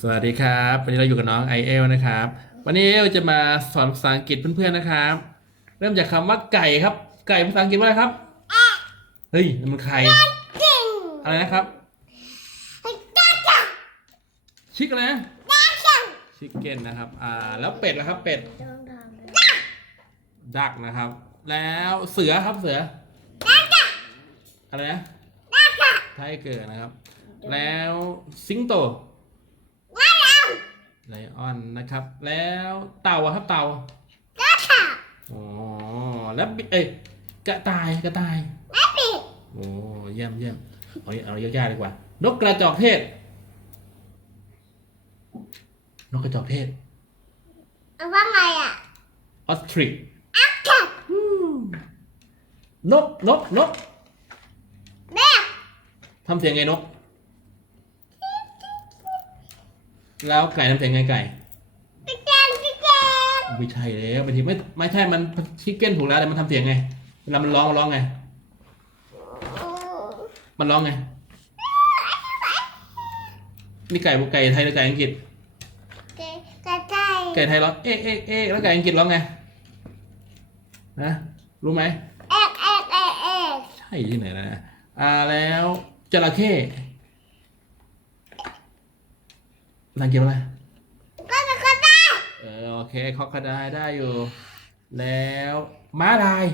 สวัสดีครับ วันนี้เราอยู่กับน้องไอเอลนะครับ วันนี้เอลจะมาสอนภาษาอังกฤษเพื่อนๆนะครับ เริ่มจากคำว่าไก่ครับ ไก่ภาษาอังกฤษว่าอะไรครับเฮ้ยนั่นมันไข่อะไรนะครับชิคอะไรนะชิคเก้นนะครับ อ่า แล้วเป็ดล่ะครับ เป็ดดักนะครับ แล้วเสือครับเสืออะไรนะไทเกอร์นะครับ แล้วสิงโตไลออนนะครับ แล้วเต่าอะครับเต่าอ๋อแล้วบิเอ้ยกระต่ายกระต่ายโอ้เยี่ยมเยี่ยมเอาเอายากๆดีกว่านกกระจอกเทศ นกกระจอกเทศว่าไงอะออสตริชนกนกนกแม่ทำเสียงไงนก แล้วไก่ทำเสียงไงไก่พี่แจงพี่แจงไม่ใช่แล้วบางทีไม่ไม่ใช่มันชิคเก้นถูกแล้วแต่มันทำเสียงไงเวลามันร้องมันร้องไง มันร้องไงนี่ไก่บุไก่ไทยหรือไก่อังกฤษกระต่ายไก่ไทยร้องเอ๊ะเอ๊ะเอ๊ะแล้วไก่อังกฤษร้องไงนะรู้ไหมเอกเอกเอกเอกใช่ที่ไหนนะอ่าแล้วจระเข้ ภาษาอังกฤษว่าอะไรก็จะกระต่ายเออโอเคคอกระดายได้อยู่ แล้วม้าลาย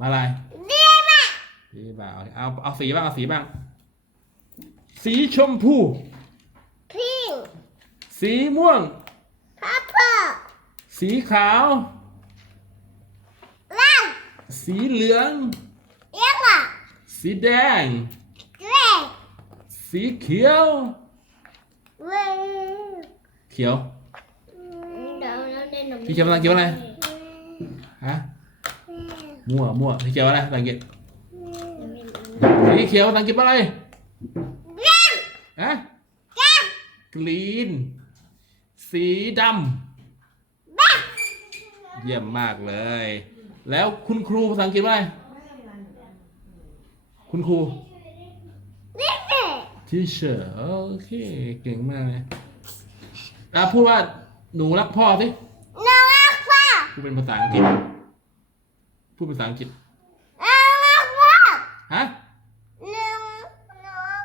ม้าลายดีมากสีบ้างเอาเอาสีบ้างเอาสีบ้าง สีชมพู พิงสีม่วง พัพเปอร์สีขาว ล่างสีเหลืองเอียงอะสีแดง เกรย์สีเขียว เว้ยเขียวเดี๋ยวเราเล่นนมสีเขียวภาษาอังกฤษว่าอะไร ฮะมั่วมั่วสีเขียวว่าอะไรภาษาอังกฤษสีเขียวภาษาอังกฤษว่าอะไรเลี้ยงฮะแก้มกรีน สีดแบ๊กำเยี่ยมมากเลย แล้วคุณครูภาษาอังกฤษว่าอะไร คุณครูนี่สิ teacher โอเค เก่งมากเลยอะพูดว่าหนูรักพ่อสิน้องรักพ่อพูดเป็นภาษาอังกฤษ พูดเป็นภาษาอังกฤษน้องรักพ่อฮะน้องน้อง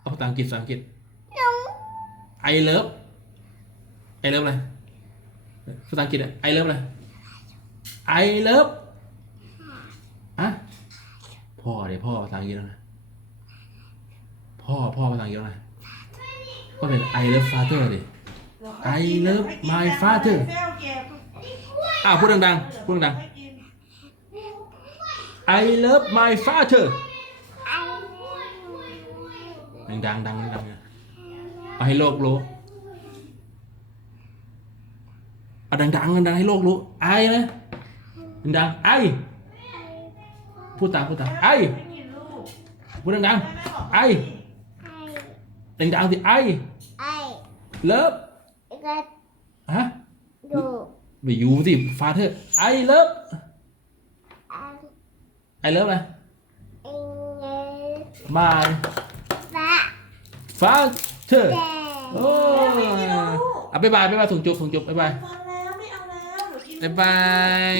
เอาภาษาอังกฤษภาษาอังกฤษน้อง I love I love อะไรภาษาอังกฤษอะ I love อะไร I love อะพ่อเดี๋ยวพ่อภาษาอังกฤษแล้วนะ พ่อพ่อภาษาอังกฤษแล้วนะก็เป็น I love father ดิ I love my father อ้าวพูดดังๆพูดดังๆ I love my father ดังๆดังๆดังๆนะเอาให้โลกรู้เอาดังๆดังให้โลกรู้ไอนะดังไอพูดตามพูดตามไอพูดดังๆไอ ดังๆสิไอไอ้เลิฟกระฮะดูไม่อยู่สิฟาเธอร์ไอเลิฟไอ้ไอเลิฟอะไรเอ็งมาฟ้าฟาเธอร์แดงโอ้อะบ๊ายบายบ๊ายบายส่งจุบส่งจุบบ๊ายบายฟังแล้วไม่เอาแล้วหนูกิน บ๊ายบาย